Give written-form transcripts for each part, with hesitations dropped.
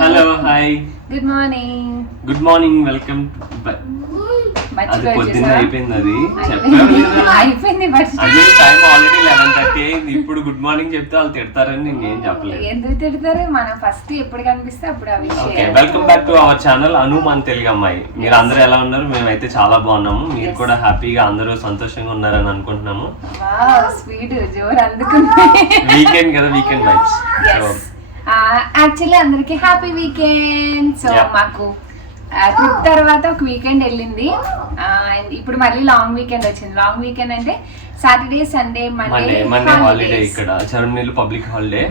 Hello hi good morning welcome. అది పొద్దున్న అయిపోయింది, అది అయిపోయింది. టైం ఆల్రెడీ 11:30 అయింది. ఇప్పుడు గుడ్ మార్నింగ్ చెప్తే వాళ్ళు తిడతారని నేను ఏం చెప్పలేదు. ఎందుకు తిడతారు? మనం ఫస్ట్ ఎప్పుడు కనిపిస్తే అప్పుడు అవి. Okay, welcome back to our channel Anu మన తెలుగు అమ్మాయి. మీరు అందరూ ఎలా ఉన్నారు? మేమైతే చాలా బాగున్నాము. మీరు కూడా హ్యాపీగా అందరూ సంతోషంగా ఉన్నారని అనుకుంటున్నాము. స్వీట్ జోర్ అందుకుంది. వీకెండ్ కదా, వీకెండ్ వైబ్స్. యాక్చువల్లీ అందరికి హ్యాపీ వీకెండ్. సో మాకు ట్రిప్ తర్వాత ఒక వీకెండ్ వెళ్ళింది, ఇప్పుడు మళ్ళీ లాంగ్ వీకెండ్ వచ్చింది. లాంగ్ వీకెండ్ అంటే సాటర్డే సండే మండే హాలిడే, ఇక్కడ జర్మనీలో పబ్లిక్ హాలిడే.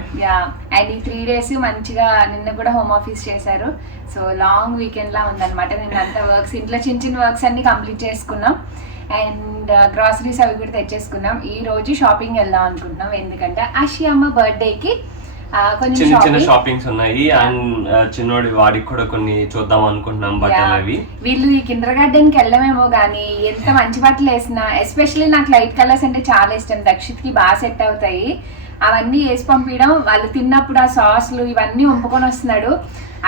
అండ్ ఈ 3 days మంచిగా నిన్న కూడా హోమ్ ఆఫీస్ చేశారు. సో లాంగ్ వీకెండ్ లా ఉందన్నమాట. నిన్న అంతా వర్క్స్, ఇంట్లో చిన్న చిన్న వర్క్స్ అన్ని కంప్లీట్ చేసుకున్నాం. అండ్ గ్రాసరీస్ అవి కూడా తెచ్చేసుకున్నాం. ఈ రోజు షాపింగ్ వెళ్దాం అనుకుంటున్నాం, ఎందుకంటే ఆషి అమ్మ బర్త్డేకి చిన్న చిన్న షాపింగ్స్ ఉన్నాయి. అండ్ చిన్నోడి వాడికి కూడా కొన్ని చూద్దాం అనుకుంటున్నాం బట్టలు. అవి వీళ్ళు ఈ కిండర్ గార్డెన్ కి వెళ్ళమేమో గానీ ఎంత మంచి బట్టలు వేసినా, ఎస్పెషల్లీ నాకు లైట్ కలర్స్ అంటే చాలా ఇష్టం. దక్షిత్ కి బాగా సెట్ అవుతాయి. అవన్నీ వేసి పంపించడం, వాళ్ళు తిన్నప్పుడు ఆ సాస్లు ఇవన్నీ వంపుకొని వస్తున్నాడు.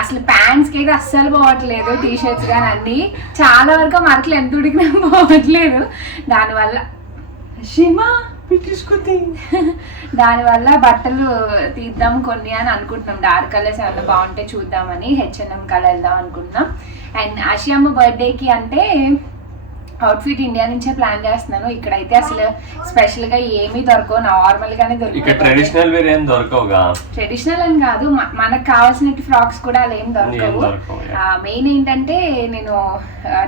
అసలు ప్యాంట్స్ కి అయితే అస్సలు పోవట్లేదు, టీ షర్ట్స్ కానీ అన్ని చాలా వరకు మరకలు ఎంత ఉడికినా పోవట్లేదు. దానివల్ల బట్టలు తీద్దాం కొన్ని అని అనుకుంటున్నాం. డార్క్ కలర్స్ ఏమన్నా బాగుంటే చూద్దామని H&M కలర్ వెళ్దాం అనుకుంటున్నాం. అండ్ ఆషియమ్మ బర్త్డేకి అంటే అవుట్ఫిట్ ఇండియా నుంచే ప్లాన్ చేస్తున్నాను. ఇక్కడైతే అసలు స్పెషల్ గా ఏమీ దొరకవు, నార్మల్ గానే దొరుకుతాయి. ట్రెడిషనల్ వేర్ ఏం దొరకవుగా. ట్రెడిషనల్ అని కాదు, మనకు కావాల్సిన ఫ్రాక్స్ కూడా అలా ఏం దొరకవు. మెయిన్ ఏంటంటే నేను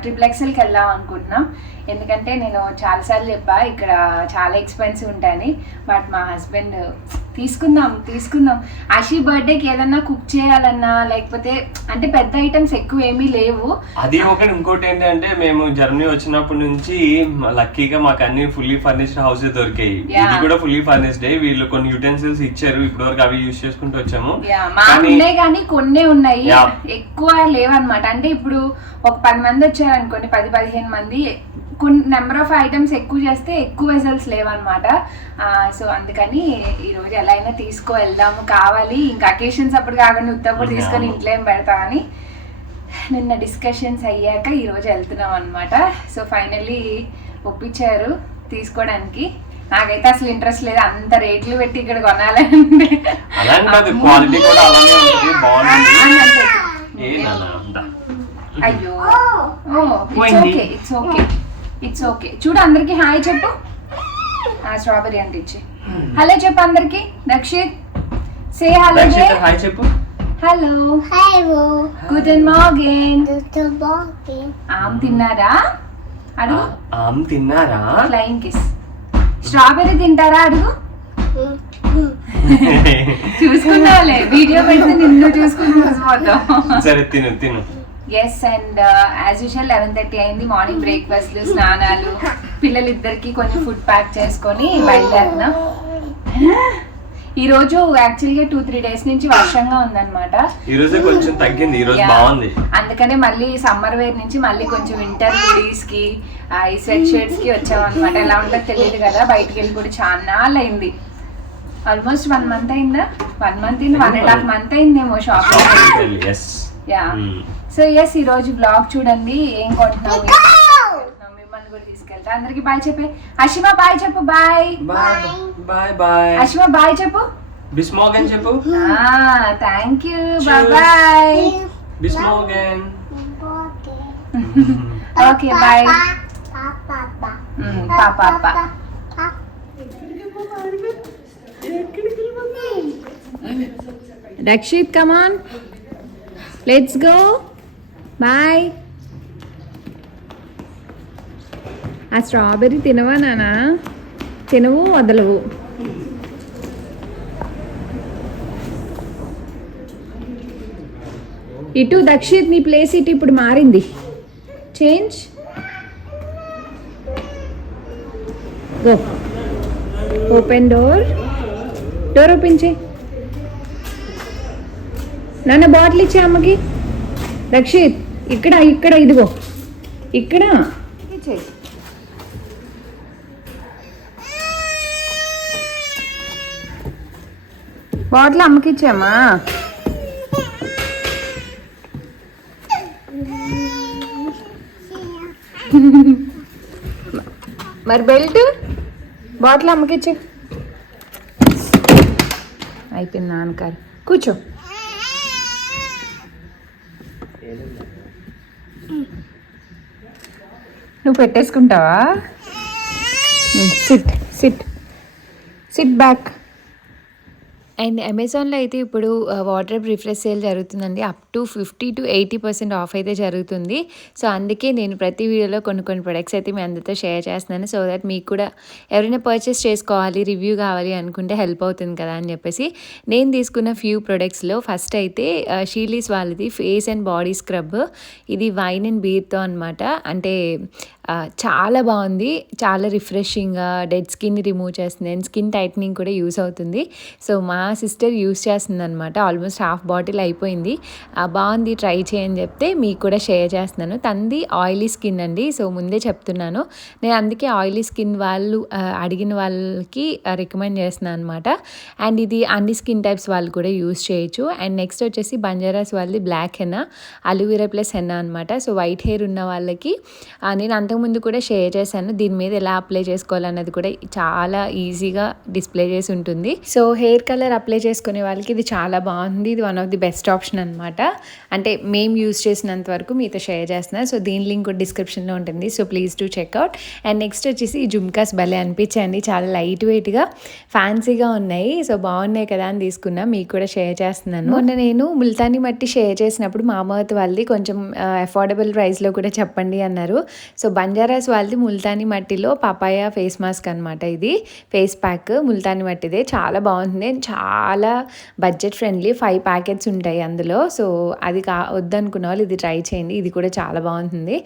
XXL కి వెళ్దాం అనుకుంటున్నాం. ఎందుకంటే నేను చాలాసార్లు చెప్పా ఇక్కడ చాలా ఎక్స్పెన్సివ్ ఉంటాయని. బట్ మా హస్బెండ్ తీసుకుందాం ఆషి బర్త్డేకి ఏదన్నా కుక్ చేయాలన్నా, లేకపోతే అంటే పెద్ద ఐటమ్స్ ఎక్కువ ఏమీ లేవు. అది ఒకటి. ఇంకోటి ఏంటంటే మేము జర్మనీ వచ్చినప్పటి నుంచి లక్కీగా మాకు అన్ని ఫుల్లీ ఫర్నిష్డ్ హౌసెస్ దొరికాయి. ఇది కూడా ఫుల్లీ ఫర్నిష్డ్. వీళ్ళు కొన్ని యూటెన్సిల్స్ ఇచ్చారు, ఇప్పటి వరకు అవి యూజ్ చేసుకుంటూ వచ్చాము. ఉన్నాయి కానీ కొన్నే ఉన్నాయి, ఎక్కువ లేవన్నమాట. అంటే ఇప్పుడు ఒక 10 మంది వచ్చారు అనుకోండి, 10-15 మంది, కొన్ని నెంబర్ ఆఫ్ ఐటమ్స్ ఎక్కువ చేస్తే ఎక్కువ వెజల్స్ లేవన్నమాట. సో అందుకని ఈరోజు ఎలా అయినా వెళ్దాము, కావాలి. ఇంకా అకేషన్స్ అప్పుడు కాకుండా ఉత్తప్పుడు తీసుకొని ఇంట్లో ఏం పెడతామని నిన్న డిస్కషన్స్ అయ్యాక ఈరోజు వెళ్తున్నాం అనమాట. సో ఫైనల్లీ ఒప్పించారు తీసుకోవడానికి. నాకైతే అసలు ఇంట్రెస్ట్ లేదు, అంత రేట్లు పెట్టి ఇక్కడ కొనాలంటే. అయ్యో ఇట్స్ ఓకే. చూడు అందరికి హాయ్ చెప్పు. స్ట్రాబెరీ అంటే ఇచ్చి హలో చెప్పు అందరికి. Dakshith say hello. హాయ్ చెప్పు. Hello good morning. ఆమ్ తిన్నారా అడుగు. ఆమ్ తిన్నారా? Flying kiss. స్ట్రాబెరీ తింటారా అడుగు. చూసుకున్నావులే, వీడియో పెడితే నిన్ను చూసుకుని చూసిపోతాం. సరే తిను. ఎస్. అండ్ యాజ్ యూజువల్ 11:30 అయింది. మార్నింగ్ బ్రేక్ఫాస్ట్లు, స్నానాలు, పిల్లలిద్దరికి కొంచెం ఫుడ్ ప్యాక్ చేసుకొని బయలుదేరినా. ఈ రోజు యాక్చువల్గా 2-3 days నుంచి వర్షంగా ఉందన్నమాట. ఈ రోజు కొంచెం తగ్గింది, ఈ రోజు బాగుంది. అందుకనే మళ్ళీ సమ్మర్ వేర్ నుంచి మళ్ళీ కొంచెం వింటర్ హుడీస్ కి, ఈ స్వెట్ షర్ట్స్ కి వచ్చామన్నమాట. ఎలా ఉంటుందో తెలియదు కదా, బయటకు వెళ్ళి కూడా చాలా అయింది. ఆల్మోస్ట్ 1 month అయిందా? 1 month 1.5 month అయిందేమో షాపింగ్. సో ఎస్, ఈ రోజు బ్లాగ్ చూడండి. ఏం కొంటున్నాం మిమ్మల్ని కూడా తీసుకెళ్తా. అందరికి బాయ్ చెప్పే. అషిమా బాయ్ చెప్పు. Bye bye. అషిమా బాయ్ చెప్పు. బిస్ మోర్గన్ చెప్పు. Thank you. బాయ్. బిస్ మోర్గన్. Okay bye. పాపా. Rakshit, come on. Let's go. Bye. ఆ స్ట్రాబెర్రీ తినవా నానా? తినవు వదలవు. ఇటు దక్షిత్, నీ ప్లేస్ ఇటు ఇప్పుడు మారింది. Change. Go. Open door open చేయి. నాన్న బాటిల్ ఇచ్చే అమ్మకి. రక్షిత్ ఇక్కడ ఇదిగో ఇక్కడ ఇచ్చే. బాటిల్ అమ్మకి ఇచ్చామా? మరి బెల్ట్ బాటిల్ అమ్మకిచ్చు. అయిపోయింది నాన్నకారు. కూర్చో. నువ్వు పెట్టేసుకుంటావా? Sit sit sit back. And అమెజాన్లో అయితే ఇప్పుడు వాటర్ రిఫ్రెష్ సేల్ జరుగుతుందండి. అప్ టు 50 to 80% ఆఫ్ అయితే జరుగుతుంది. సో అందుకే నేను ప్రతి వీడియోలో కొన్ని ప్రొడక్ట్స్ అయితే మీ అందరితో షేర్ చేస్తున్నాను. సో దట్ మీకు కూడా ఎవరైనా పర్చేస్ చేసుకోవాలి, రివ్యూ కావాలి అనుకుంటే హెల్ప్ అవుతుంది కదా అని చెప్పేసి నేను తీసుకున్న ఫ్యూ ప్రొడక్ట్స్లో ఫస్ట్ అయితే షీలీస్ వాళ్ళది ఫేస్ అండ్ బాడీ స్క్రబ్. ఇది వైన్ అండ్ బీర్తో అనమాట. అంటే చాలా బాగుంది, చాలా రిఫ్రెషింగ్గా డెడ్ స్కిన్ని రిమూవ్ చేస్తుంది అండ్ స్కిన్ టైట్నింగ్ కూడా యూస్ అవుతుంది. సో మా సిస్టర్ యూస్ చేస్తుంది అనమాట. ఆల్మోస్ట్ హాఫ్ బాటిల్ అయిపోయింది. బాగుంది, ట్రై చేయని చెప్తే మీకు కూడా షేర్ చేస్తున్నాను. తంది ఆయిలీ స్కిన్ అండి. సో ముందే చెప్తున్నాను, నేను అందుకే ఆయిలీ స్కిన్ వాళ్ళు అడిగిన వాళ్ళకి రికమెండ్ చేస్తున్నాను అనమాట. అండ్ ఇది అన్ని స్కిన్ టైప్స్ వాళ్ళు కూడా యూస్ చేయొచ్చు. అండ్ నెక్స్ట్ వచ్చేసి బంజారాస్ వాళ్ళది black henna, aloe vera plus henna అనమాట. సో వైట్ హెయిర్ ఉన్న వాళ్ళకి నేను అంతకుముందు కూడా షేర్ చేశాను. దీని మీద ఎలా అప్లై చేసుకోవాలన్నది కూడా చాలా ఈజీగా డిస్ప్లే చేసి ఉంటుంది. సో హెయిర్ కలర్ అప్లై చేసుకునే వాళ్ళకి ఇది చాలా బాగుంది. ఇది one of the best option అనమాట. అంటే మేము యూజ్ చేసినంత వరకు మీతో షేర్ చేస్తున్నాను. సో దీని లింక్ కూడా డిస్క్రిప్షన్లో ఉంటుంది. So please to check out. And next వచ్చేసి ఈ జుమ్కాస్ భలే అనిపించండి. చాలా లైట్ వెయిట్గా ఫ్యాన్సీగా ఉన్నాయి. సో బాగున్నాయి కదా అని తీసుకున్నా, మీకు కూడా షేర్ చేస్తున్నాను. మొన్న నేను ముల్తానీ మట్టి షేర్ చేసినప్పుడు మామూత్ వాళ్ళది కొంచెం అఫోర్డబుల్ ప్రైస్లో కూడా చెప్పండి అన్నారు. సో బంజారాస్ వాళ్ళది ముల్తానీ మట్టిలో పపాయ ఫేస్ మాస్క్ అనమాట. ఇది ఫేస్ ప్యాక్ ముల్తానీ మట్టిదే, చాలా బాగుంటుంది. చాలా బడ్జెట్ ఫ్రెండ్లీ. 5 ప్యాకెట్స్ ఉంటాయి అందులో. సో అది వద్దనుకున్న వాళ్ళు ఇది ట్రై చేయండి, ఇది కూడా చాలా బాగుంటుంది.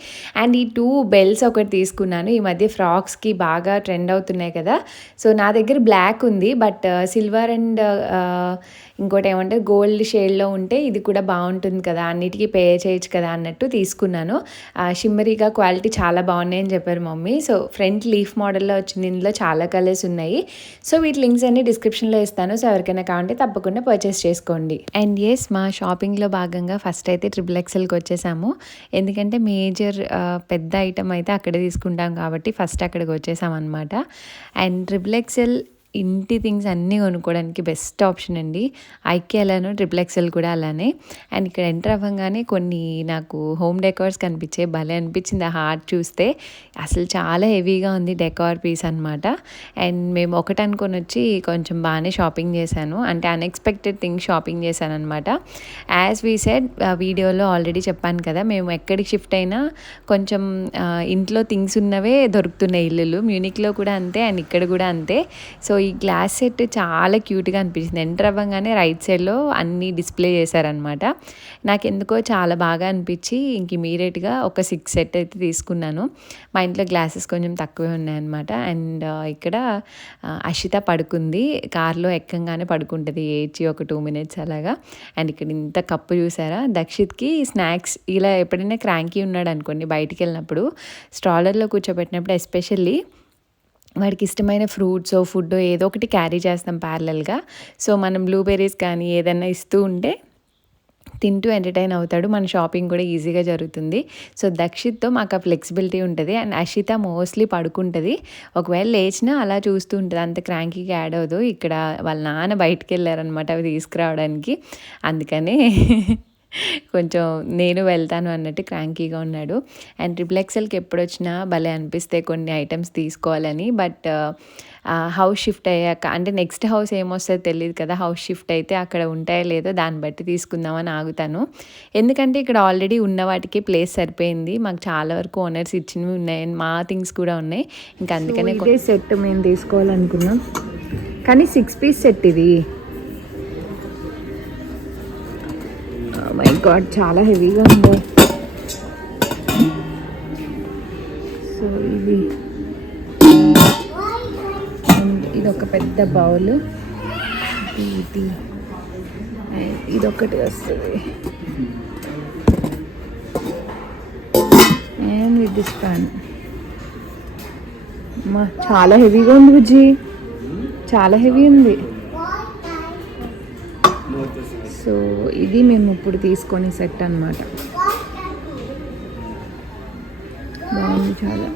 అండ్ ఈ 2 బెల్స్ ఒకటి తీసుకున్నాను. ఈ మధ్య ఫ్రాక్స్కి బాగా ట్రెండ్ అవుతున్నాయి కదా. సో నా దగ్గర బ్లాక్ ఉంది, బట్ సిల్వర్ అండ్ ఇంకోటి ఏమంటే గోల్డ్ షేడ్లో ఉంటే ఇది కూడా బాగుంటుంది కదా, అన్నిటికీ పే చేయొచ్చు కదా అన్నట్టు తీసుకున్నాను. షిమ్మరీగా క్వాలిటీ చాలా బాగున్నాయి అని చెప్పారు మమ్మీ. సో ఫ్రంట్ లీఫ్ మోడల్లో వచ్చింది. ఇందులో చాలా కలర్స్ ఉన్నాయి. సో వీటి లింక్స్ అన్ని డిస్క్రిప్షన్లో ఇస్తాను. సో ఎవరికైనా కావాలంటే తప్పకుండా పర్చేస్ చేసుకోండి. అండ్ ఎస్, మా షాపింగ్లో భాగంగా ఫస్ట్ అయితే XXLకి వచ్చేసాము. ఎందుకంటే మేజర్ పెద్ద ఐటమ్ అయితే అక్కడే తీసుకుంటాం కాబట్టి ఫస్ట్ అక్కడికి వచ్చేసాం అనమాట. అండ్ XXL ఇంటి థింగ్స్ అన్నీ కొనుక్కోవడానికి బెస్ట్ ఆప్షన్ అండి. ఐకియాలోను XXL కూడా అలానే. అండ్ ఇక్కడ ఎంటర్ అవ్వగానే కొన్ని నాకు హోమ్ డెకార్స్ కనిపించాయి. భలే అనిపించింది ఆ హార్ట్ చూస్తే. అసలు చాలా హెవీగా ఉంది డెకార్ పీస్ అనమాట. అండ్ మేము ఒకటి అనుకొని వచ్చి కొంచెం బాగానే షాపింగ్ చేశాను. అంటే అన్ఎక్స్పెక్టెడ్ థింగ్స్ షాపింగ్ చేశాను అనమాట. యాజ్ వీ సెడ్ వీడియోలో ఆల్రెడీ చెప్పాను కదా, మేము ఎక్కడికి షిఫ్ట్ అయినా కొంచెం ఇంట్లో థింగ్స్ ఉన్నవే దొరుకుతున్నాయి ఇల్లులు. మ్యూనిక్లో కూడా అంతే అండ్ ఇక్కడ కూడా అంతే. సో ఈ గ్లాస్ సెట్ చాలా క్యూట్గా అనిపించింది. ఎంటర్ అవ్వగానే రైట్ సైడ్లో అన్నీ డిస్ప్లే చేశారనమాట. నాకు ఎందుకో చాలా బాగా అనిపించి ఇంక ఇమీడియట్గా ఒక 6 సెట్ అయితే తీసుకున్నాను. మా ఇంట్లో గ్లాసెస్ కొంచెం తక్కువే ఉన్నాయన్నమాట. అండ్ ఇక్కడ అషిత పడుకుంది. కార్లో ఎక్కంగానే పడుకుంటుంది, ఏడ్చి ఒక 2 minutes అలాగా. అండ్ ఇక్కడ ఇంత కప్పు చూసారా, దక్షిత్కి స్నాక్స్ ఇలా ఎప్పుడైనా క్రాంకీ ఉన్నాడు అనుకోండి బయటికి వెళ్ళినప్పుడు, స్ట్రాలర్లో కూర్చోబెట్టినప్పుడు ఎస్పెషల్లీ వాడికి ఇష్టమైన ఫ్రూట్స్ ఫుడ్ ఏదో ఒకటి క్యారీ చేస్తాం ప్యారలల్గా. సో మనం బ్లూబెర్రీస్ కానీ ఏదైనా ఇస్తూ ఉంటే తింటూ ఎంటర్టైన్ అవుతాడు. మన షాపింగ్ కూడా ఈజీగా జరుగుతుంది. సో దక్షిత్తో మాకు ఆ ఫ్లెక్సిబిలిటీ ఉంటుంది. అండ్ అషిత మోస్ట్లీ పడుకుంటుంది. ఒకవేళ లేచినా అలా చూస్తూ ఉంటుంది, అంత క్రాంకీగా యాడ్ అవ్వదు. ఇక్కడ వాళ్ళ నాన్న బయటికి వెళ్ళారనమాట అవి తీసుకురావడానికి. అందుకనే కొంచెం నేను వెళ్తాను అన్నట్టు క్రాంకీగా ఉన్నాడు. అండ్ XXLకి ఎప్పుడు వచ్చినా భలే అనిపిస్తాయి కొన్ని ఐటమ్స్ తీసుకోవాలని. బట్ హౌస్ షిఫ్ట్ అయ్యాక, అంటే నెక్స్ట్ హౌస్ ఏమొస్తుందో తెలియదు కదా, హౌస్ షిఫ్ట్ అయితే అక్కడ ఉంటాయో లేదో దాన్ని బట్టి తీసుకుందామని ఆగుతాను. ఎందుకంటే ఇక్కడ ఆల్రెడీ ఉన్న వాటికి ప్లేస్ సరిపోయింది. మాకు చాలా వరకు ఓనర్స్ ఇచ్చినవి ఉన్నాయి, మా థింగ్స్ కూడా ఉన్నాయి. ఇంకా అందుకనే సెట్ మేము తీసుకోవాలనుకున్నాం. కానీ 6 piece సెట్ ఇది. మై గాడ్, చాలా హెవీగా ఉంది. సో ఇది ఒక పెద్ద బౌల్, ఇదొకటి వస్తుంది. And with this pan. చాలా హెవీగా ఉంది బుజ్జి, చాలా హెవీ ఉంది. సో ఇది మేము ఇప్పుడు తీసుకొని సెట్ అనమాట. బాగుంది చాలా.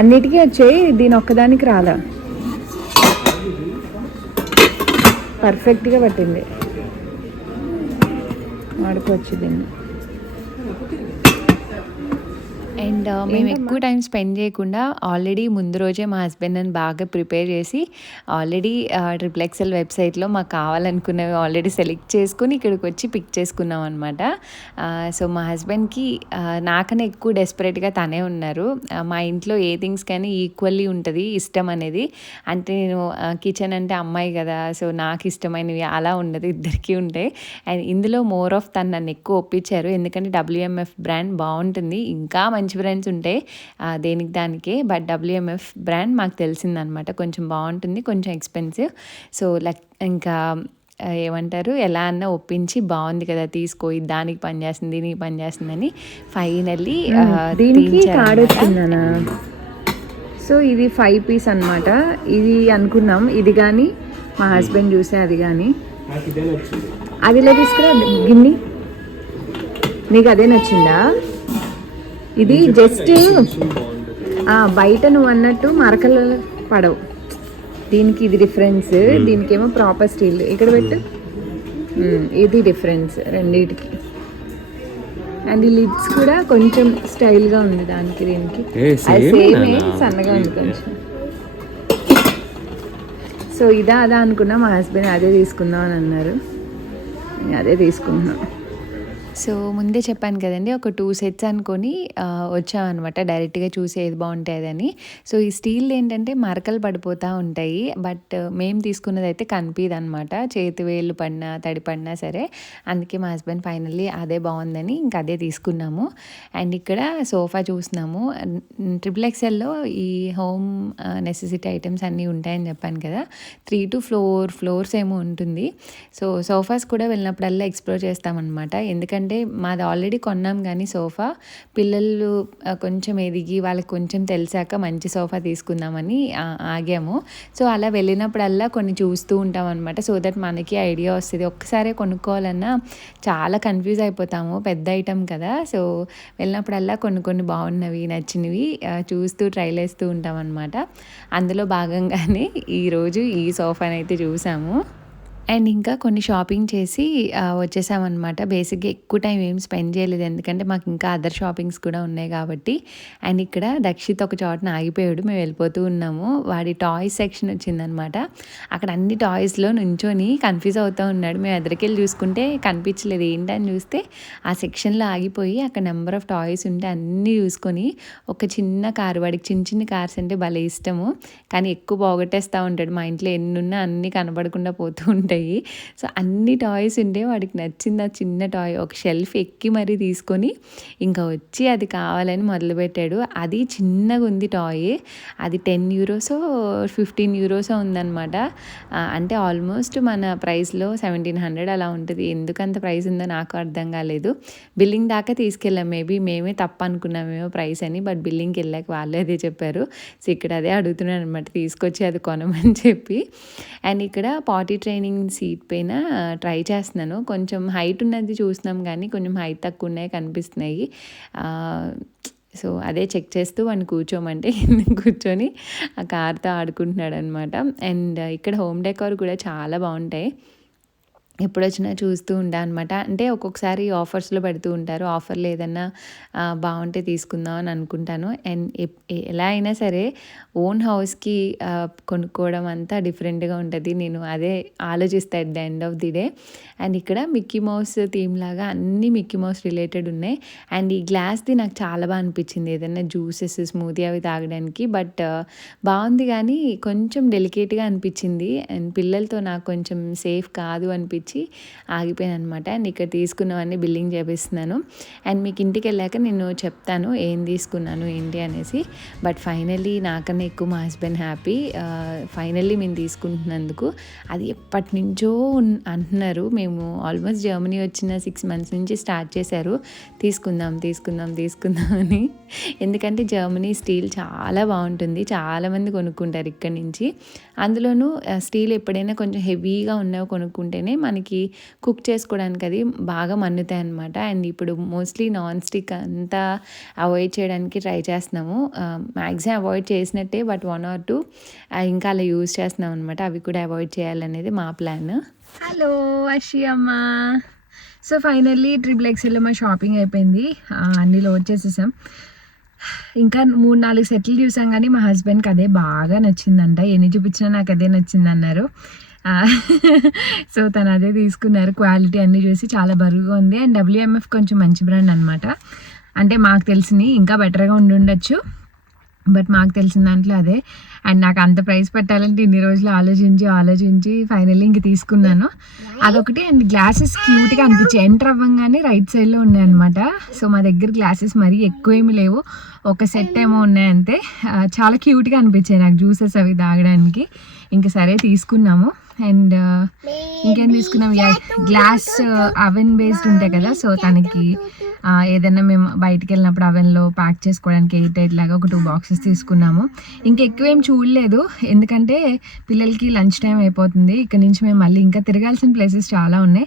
అన్నిటికీ వచ్చాయి, దీని ఒక్కదానికి రాలా. పర్ఫెక్ట్గా పట్టింది, వాడుకోవచ్చు దీన్ని. అండ్ మేము ఎక్కువ టైం స్పెండ్ చేయకుండా ఆల్రెడీ ముందు రోజే మా హస్బెండ్ నన్ను బాగా ప్రిపేర్ చేసి ఆల్రెడీ XXL వెబ్సైట్లో మాకు కావాలనుకున్నవి ఆల్రెడీ సెలెక్ట్ చేసుకుని ఇక్కడికి వచ్చి పిక్ చేసుకున్నాం అనమాట. సో మా హస్బెండ్కి నాకన్నా ఎక్కువ డెస్పరేట్గా తనే ఉన్నారు. మా ఇంట్లో ఏ థింగ్స్ కానీ ఈక్వల్లీ ఉంటుంది ఇష్టం అనేది. అంటే నేను కిచెన్ అంటే అమ్మాయి కదా, సో నాకు ఇష్టమైనవి అలా ఉండదు, ఇద్దరికీ ఉంటాయి. అండ్ ఇందులో మోర్ ఆఫ్ తను నన్ను ఎక్కువ ఒప్పించారు, ఎందుకంటే WMF బ్రాండ్ బాగుంటుంది, ఇంకా మంచి బ్రాండ్స్ ఉంటాయి దేనికి దానికే, బట్ WMF బ్రాండ్ మాకు తెలిసిందనమాట, కొంచెం బాగుంటుంది, కొంచెం ఎక్స్పెన్సివ్. సో ఇంకా ఏమంటారు ఎలా అన్నా ఒప్పించి బాగుంది కదా తీసుకో, ఇది దానికి పనిచేస్తుంది దీనికి పనిచేస్తుందని ఫైనల్లీ దీనికి కార్డ్ వచ్చిందనా. సో ఇది 5 పీస్ అనమాట. ఇది అనుకున్నాం, ఇది కానీ మా హస్బెండ్ చూసే అది కానీ అదిలో తీసుకురా గిన్ని. నీకు అదే నచ్చిందా? ఇది జస్ట్ బయట నువ్వు అన్నట్టు మరకలు పడవు, దీనికి ఇది డిఫరెన్స్, దీనికేమో ప్రాపర్ స్టీల్. ఇక్కడ పెట్టు, ఇది డిఫరెన్స్ రెండింటికి. అండ్ ఈ లిడ్స్ కూడా కొంచెం స్టైల్గా ఉంది దానికి దీనికి, అది సేమే సన్నగా ఉంది కొంచెం. సో ఇదా అదా అనుకున్నా, మా హస్బెండ్ అదే తీసుకుందాం అని అన్నారు, అదే తీసుకుంటున్నాం. సో ముందే చెప్పాను కదండి, ఒక 2 సెట్స్ అనుకొని వచ్చామన్నమాట, డైరెక్ట్గా చూసి ఏది బాగుంటుందని. సో ఈ స్టీల్ ఏంటంటే మరకలు పడిపోతూ ఉంటాయి, బట్ మేము తీసుకున్నది అయితే కనిపిది అనమాట, చేతి వేళ్ళు పడినా తడి పడినా సరే. అందుకే మా హస్బెండ్ ఫైనల్లీ అదే బాగుందని ఇంకా అదే తీసుకున్నాము. అండ్ ఇక్కడ సోఫా చూసినాము. XXLలో ఈ హోమ్ నెసెసిటీ ఐటమ్స్ అన్నీ ఉంటాయని చెప్పాను కదా, 3 to 4 floors ఏమో ఉంటుంది. సో సోఫాస్ కూడా వెళ్ళినప్పుడల్లా ఎక్స్ప్లోర్ చేస్తామన్నమాట, ఎందుకంటే మాది ఆల్రెడీ కొన్నాం కానీ సోఫా, పిల్లలు కొంచెం ఎదిగి వాళ్ళకి కొంచెం తెలిసాక మంచి సోఫా తీసుకుందామని ఆగాము. సో అలా వెళ్ళినప్పుడల్లా కొన్ని చూస్తూ ఉంటాం అనమాట, సో దట్ మనకి ఐడియా వస్తుంది. ఒక్కసారే కొనుక్కోవాలన్నా చాలా కన్ఫ్యూజ్ అయిపోతాము, పెద్ద ఐటమ్ కదా. సో వెళ్ళినప్పుడల్లా కొన్ని బాగున్నవి నచ్చినవి చూస్తూ ట్రైల్ వేస్తూ ఉంటాం అనమాట. అందులో భాగంగానే ఈరోజు ఈ సోఫాని అయితే చూసాము. అండ్ ఇంకా కొన్ని షాపింగ్ చేసి వచ్చేసామన్నమాట. బేసిక్గా ఎక్కువ టైం ఏం స్పెండ్ చేయలేదు, ఎందుకంటే మాకు ఇంకా అదర్ షాపింగ్స్ కూడా ఉన్నాయి కాబట్టి. అండ్ ఇక్కడ దక్షిత్ ఒక చోటన ఆగిపోయాడు, మేము వెళ్ళిపోతూ ఉన్నాము. వాడి టాయ్స్ సెక్షన్ వచ్చిందనమాట, అక్కడ అన్ని టాయ్స్లో నుంచొని కన్ఫ్యూజ్ అవుతూ ఉన్నాడు. మేము ఎదురుకెళ్ళి చూసుకుంటే కనిపించలేదు, ఏంటని చూస్తే ఆ సెక్షన్లో ఆగిపోయి అక్కడ నెంబర్ ఆఫ్ టాయ్స్ ఉంటే అన్నీ చూసుకొని ఒక చిన్న కారు, వాడికి చిన్న కార్స్ అంటే భలే ఇష్టము, కానీ ఎక్కువ పోగొట్టేస్తూ ఉంటాడు. మా ఇంట్లో ఎన్నున్నా అన్నీ కనబడకుండా పోతూ ఉంటాయి. సో అన్ని టాయ్స్ ఉంటే వాడికి నచ్చింది ఆ చిన్న టాయ్ ఒక షెల్ఫ్ ఎక్కి మరీ తీసుకొని ఇంకా వచ్చి అది కావాలని మొదలుపెట్టాడు. అది చిన్నగా ఉంది టాయ్, అది €10 €15 ఉందన్నమాట. అంటే ఆల్మోస్ట్ మన ప్రైస్లో 1700 అలా ఉంటుంది. ఎందుకంత ప్రైస్ ఉందో నాకు అర్థం కాలేదు. బిల్లింగ్ దాకా తీసుకెళ్ళాం, మేబీ మేమే తప్ప అనుకున్నామేమో ప్రైస్ అని, బట్ బిల్లింగ్కి వెళ్ళాక వాళ్ళే అదే చెప్పారు. సో ఇక్కడ అదే అడుగుతున్నాను అనమాట, తీసుకొచ్చి అది కొనమని చెప్పి. అండ్ ఇక్కడ పాటీ ట్రైనింగ్ సీట్ పైన ట్రై చేస్తున్నాను. కొంచెం హైట్ ఉన్నది చూసినాం కానీ కొంచెం హైట్ తక్కువ ఉన్నాయి కనిపిస్తున్నాయి. సో అదే చెక్ చేస్తూ వాడిని కూర్చోమంటే కూర్చొని ఆ కార్తో ఆడుకుంటున్నాడు అనమాట. అండ్ ఇక్కడ హోమ్ డెకార్ కూడా చాలా బాగుంటాయి, ఎప్పుడు వచ్చినా చూస్తూ ఉంటా అనమాట. అంటే ఒక్కొక్కసారి ఆఫర్స్లో పెడుతూ ఉంటారు, ఆఫర్లు ఏదన్నా బాగుంటే తీసుకుందాం అని అనుకుంటాను. అండ్ ఎలా అయినా సరే ఓన్ హౌస్కి కొనుక్కోవడం అంతా డిఫరెంట్గా ఉంటుంది, నేను అదే ఆలోచిస్తాను at the end of the day. And ఇక్కడ మిక్కీ మౌస్ థీమ్ లాగా అన్ని మిక్కీ మౌస్ రిలేటెడ్ ఉన్నాయి. అండ్ ఈ గ్లాస్ది నాకు చాలా బాగా అనిపించింది, ఏదైనా జ్యూసెస్ స్మూతీ అవి తాగడానికి. బట్ బాగుంది కానీ కొంచెం డెలికేట్గా అనిపించింది, అండ్ పిల్లలతో నాకు కొంచెం సేఫ్ కాదు అనిపించింది, ఆగిపోయాను అనమాట. అండ్ ఇక్కడ తీసుకున్నవన్నీ బిల్లింగ్ చేపిస్తున్నాను. అండ్ మీకు ఇంటికి వెళ్ళాక నేను చెప్తాను ఏం తీసుకున్నాను ఏంటి అనేసి. బట్ ఫైనల్లీ నాకన్నా ఎక్కువ మా హస్బెండ్ హ్యాపీ, ఫైనల్లీ మేము తీసుకుంటున్నందుకు. అది ఎప్పటి నుంచో అంటున్నారు, మేము ఆల్మోస్ట్ జర్మనీ వచ్చిన 6 months నుంచి స్టార్ట్ చేశారు తీసుకుందాం అని. ఎందుకంటే జర్మనీ స్టీల్ చాలా బాగుంటుంది, చాలామంది కొనుక్కుంటారు ఇక్కడ నుంచి. అందులోనూ స్టీల్ ఎప్పుడైనా కొంచెం హెవీగా ఉన్నవి కొనుక్కుంటేనే మన మనకి కుక్ చేసుకోవడానికి అది బాగా మన్నుతాయి అనమాట. అండ్ ఇప్పుడు మోస్ట్లీ నాన్ స్టిక్ అంతా అవాయిడ్ చేయడానికి ట్రై చేస్తున్నాము. మ్యాక్సిమం అవాయిడ్ చేసినట్టే, బట్ 1 or 2 ఇంకా అలా యూజ్ చేస్తున్నాం అనమాట. అవి కూడా అవాయిడ్ చేయాలనేది మా ప్లాన్. హలో అషి అమ్మ. సో ఫైనల్లీ XXL మా షాపింగ్ అయిపోయింది, అన్ని లోడ్ చేసేసాం. ఇంకా 3-4 సెట్లు చూసాం కానీ మా హస్బెండ్కి అదే బాగా నచ్చిందంట. ఎన్ని చూపించినా నాకు అదే నచ్చింది అన్నారు. సో తను అదే తీసుకున్నారు. క్వాలిటీ అన్నీ చూసి చాలా బరువుగా ఉంది. అండ్ WMF కొంచెం మంచి బ్రాండ్ అనమాట. అంటే మాకు తెలిసింది ఇంకా బెటర్గా ఉండొచ్చు, బట్ మాకు తెలిసిన దాంట్లో అదే. అండ్ నాకు అంత ప్రైస్ పెట్టాలంటే ఇన్ని రోజులు ఆలోచించి ఫైనల్లీ ఇంక తీసుకున్నాను. అదొకటి. అండ్ గ్లాసెస్ క్యూట్గా అనిపించాయి. ఎంటర్ అవ్వగానే రైట్ సైడ్లో ఉన్నాయన్నమాట. సో మా దగ్గర గ్లాసెస్ మరీ ఎక్కువ ఏమి లేవు, ఒక సెట్ ఏమో ఉన్నాయంతే. చాలా క్యూట్గా అనిపించాయి నాకు జ్యూసెస్ అవి తాగడానికి. ఇంకా సరే తీసుకున్నాము. అండ్ ఇంకేం తీసుకున్నాం, గ్లాస్ అవెన్ బేస్డ్ ఉంటాయి కదా, సో తనకి ఏదైనా మేము బయటికి వెళ్ళినప్పుడు అవెన్లో ప్యాక్ చేసుకోవడానికి 8 లాగా ఒక 2 బాక్సెస్ తీసుకున్నాము. ఇంకెక్కువేం చూడలేదు, ఎందుకంటే పిల్లలకి లంచ్ టైం అయిపోతుంది. ఇక్కడ నుంచి మేము మళ్ళీ ఇంకా తిరగాల్సిన ప్లేసెస్ చాలా ఉన్నాయి.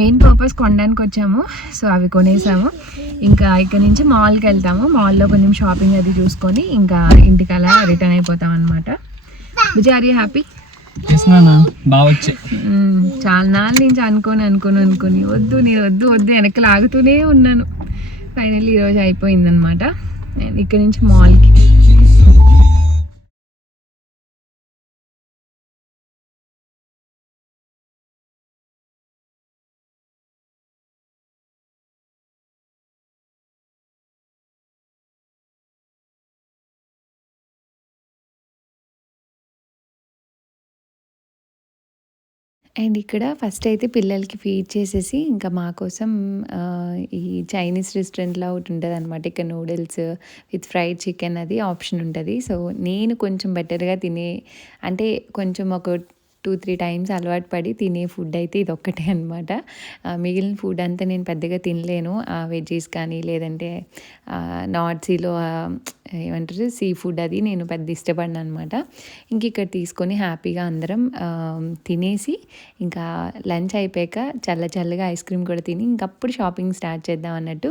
మెయిన్ పర్పస్ కొనడానికి వచ్చాము, సో అవి కొనేసాము. ఇంకా ఇక్కడ నుంచి మాల్కి వెళ్తాము. మాల్లో కొంచెం షాపింగ్ అది చూసుకొని ఇంకా ఇంటికి అలా రిటర్న్ అయిపోతాం అనమాట. Vijay, are you happy? చాలా నాళ్ళు నుంచి అనుకొని వద్దు వెనక్కి లాగుతూనే ఉన్నాను. ఫైనల్లీ ఈరోజు అయిపోయిందనమాట. ఇక్కడ నుంచి మాల్కి. అండ్ ఇక్కడ ఫస్ట్ అయితే పిల్లలకి ఫీడ్ చేసేసి ఇంకా మా కోసం ఈ చైనీస్ రెస్టారెంట్లో ఒకటి ఉంటుంది అనమాట. ఇక్కడ నూడిల్స్ విత్ ఫ్రైడ్ చికెన్ అది ఆప్షన్ ఉంటుంది. సో నేను కొంచెం బెటర్గా అంటే కొంచెం ఒక 2-3 టైమ్స్ అలవాటు పడి తినే ఫుడ్ అయితే ఇది ఒక్కటే అనమాట. మిగిలిన ఫుడ్ అంతా నేను పెద్దగా తినలేను. వెజ్జీస్ కానీ లేదంటే నార్త్ సీలో ఏమంటారు సీ ఫుడ్ అది నేను పెద్ద ఇష్టపడిన అనమాట. ఇంక ఇక్కడ తీసుకొని హ్యాపీగా అందరం తినేసి ఇంకా లంచ్ అయిపోయాక చల్లగా ఐస్ క్రీమ్ కూడా తిని ఇంకప్పుడు షాపింగ్ స్టార్ట్ చేద్దాం అన్నట్టు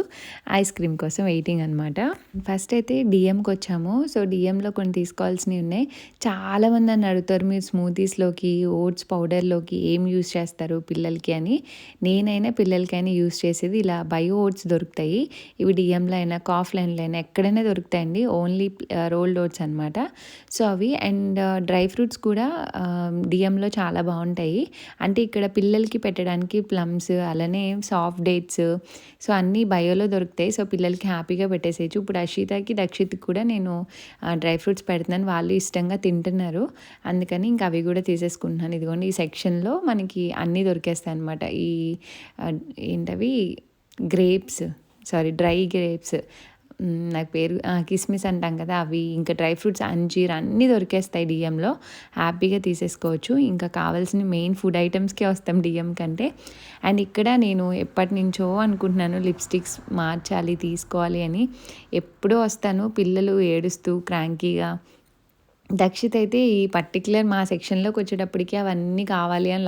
ఐస్ క్రీమ్ కోసం వెయిటింగ్ అనమాట. ఫస్ట్ అయితే డిఎంకి వచ్చాము. సో డిఎంలో కొన్ని తీసుకోవాల్సినవి ఉన్నాయి. చాలామంది నన్ను అడుగుతారు, మీరు స్మూతీస్లోకి ఓట్స్ పౌడర్లోకి ఏం యూస్ చేస్తారు పిల్లలకి అని. నేనైనా పిల్లలకైనా యూస్ చేసేది ఇలా బయో ఓట్స్ దొరుకుతాయి. ఇవి డిఎంలో అయినా కాఫ్లైన్లో అయినా ఎక్కడైనా దొరుకుతాయండి. ఓన్లీ రోల్డ్ ఓట్స్ అనమాట. సో అవి అండ్ డ్రై ఫ్రూట్స్ కూడా డిఎంలో చాలా బాగుంటాయి. అంటే ఇక్కడ పిల్లలకి పెట్టడానికి ప్లమ్స్ అలానే సాఫ్ట్ డేట్స్ సో అన్నీ బయోలో దొరుకుతాయి. సో పిల్లలకి హ్యాపీగా పెట్టేసేయచ్చు. ఇప్పుడు అషితాకి దక్షిత్కి కూడా నేను డ్రై ఫ్రూట్స్ పెడుతున్నాను, వాళ్ళు ఇష్టంగా తింటున్నారు. అందుకని ఇంకా అవి కూడా తీసేసుకుంటున్నాను. ఇదిగోండి ఈ సెక్షన్లో మనకి అన్నీ దొరికేస్తాయి అనమాట. ఈ ఏంటవి డ్రై గ్రేప్స్, నాకు పేరు కిస్మిస్ అంటాం కదా అవి, ఇంకా డ్రై ఫ్రూట్స్ అంజీర్ అన్నీ దొరికేస్తాయి డిఎంలో. హ్యాపీగా తీసేసుకోవచ్చు. ఇంకా కావాల్సిన మెయిన్ ఫుడ్ ఐటమ్స్కే వస్తాం డిఎం కంటే. అండ్ ఇక్కడ నేను ఎప్పటి నుంచో అనుకుంటున్నాను లిప్స్టిక్స్ మార్చాలి తీసుకోవాలి అని. ఎప్పుడూ వస్తాను, పిల్లలు ఏడుస్తూ క్రాంకీగా. దక్షిత్ అయితే ఈ పర్టికులర్ మా సెక్షన్లోకి వచ్చేటప్పటికి అవన్నీ కావాలి అని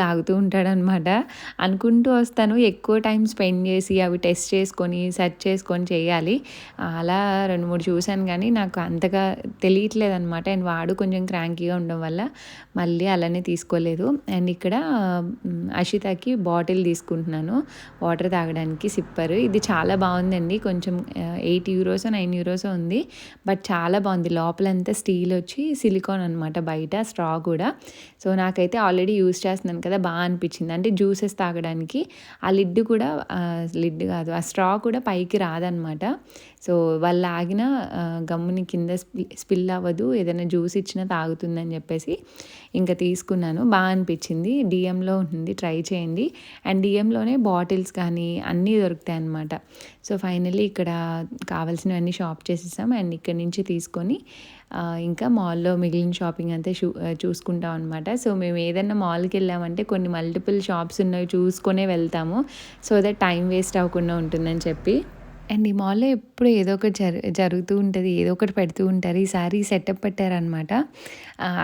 లాగుతూ ఉంటాడనమాట. అనుకుంటూ వస్తాను, ఎక్కువ టైం స్పెండ్ చేసి అవి టెస్ట్ చేసుకొని సెర్చ్ చేసుకొని చేయాలి. అలా 2-3 చూశాను కానీ నాకు అంతగా తెలియట్లేదు అనమాట. అండ్ వాడు కొంచెం క్రాంకీగా ఉండడం వల్ల మళ్ళీ అలానే తీసుకోలేదు. అండ్ ఇక్కడ అషితాకి బాటిల్ తీసుకుంటున్నాను వాటర్ తాగడానికి, సిప్పర్. ఇది చాలా బాగుందండి. కొంచెం €8 €9 ఉంది, బట్ చాలా బాగుంది. లోపల అంతా స్టీల్ వచ్చి సిలికాన్ అనమాట, బయట స్ట్రా కూడా. సో నాకైతే ఆల్రెడీ యూస్ చేస్తున్నాను కదా, బాగా అనిపించింది. అంటే జ్యూసెస్ తాగడానికి ఆ లిడ్ కాదు, ఆ స్ట్రా కూడా పైకి రాదనమాట. సో వాళ్ళు ఆగిన గమ్ముని కింద స్పిల్ అవ్వదు, ఏదైనా జ్యూస్ ఇచ్చినా తాగుతుందని చెప్పేసి ఇంకా తీసుకున్నాను. బాగా అనిపించింది. డిఎంలో ఉంటుంది, ట్రై చేయండి. అండ్ డిఎంలోనే బాటిల్స్ కానీ అన్నీ దొరుకుతాయి అన్నమాట. సో ఫైనల్లీ ఇక్కడ కావాల్సినవన్నీ షాప్ చేసేసాం. అండ్ ఇక్కడ నుంచి తీసుకొని ఇంకా మాల్లో మిగిలిన షాపింగ్ అంతా చూసుకుంటాం అనమాట. సో మేము ఏదైనా మాల్కి వెళ్ళామంటే కొన్ని మల్టిపుల్ షాప్స్ ఉన్నవి చూసుకొనే వెళ్తాము, సో దట్ టైం వేస్ట్ అవ్వకుండా ఉంటుందని చెప్పి. అండ్ ఈ మాల్లో ఎప్పుడు ఏదో ఒకటి జరుగుతూ ఉంటుంది, ఏదో ఒకటి పెడుతూ ఉంటారు. ఈసారి సెటప్ పెట్టారనమాట.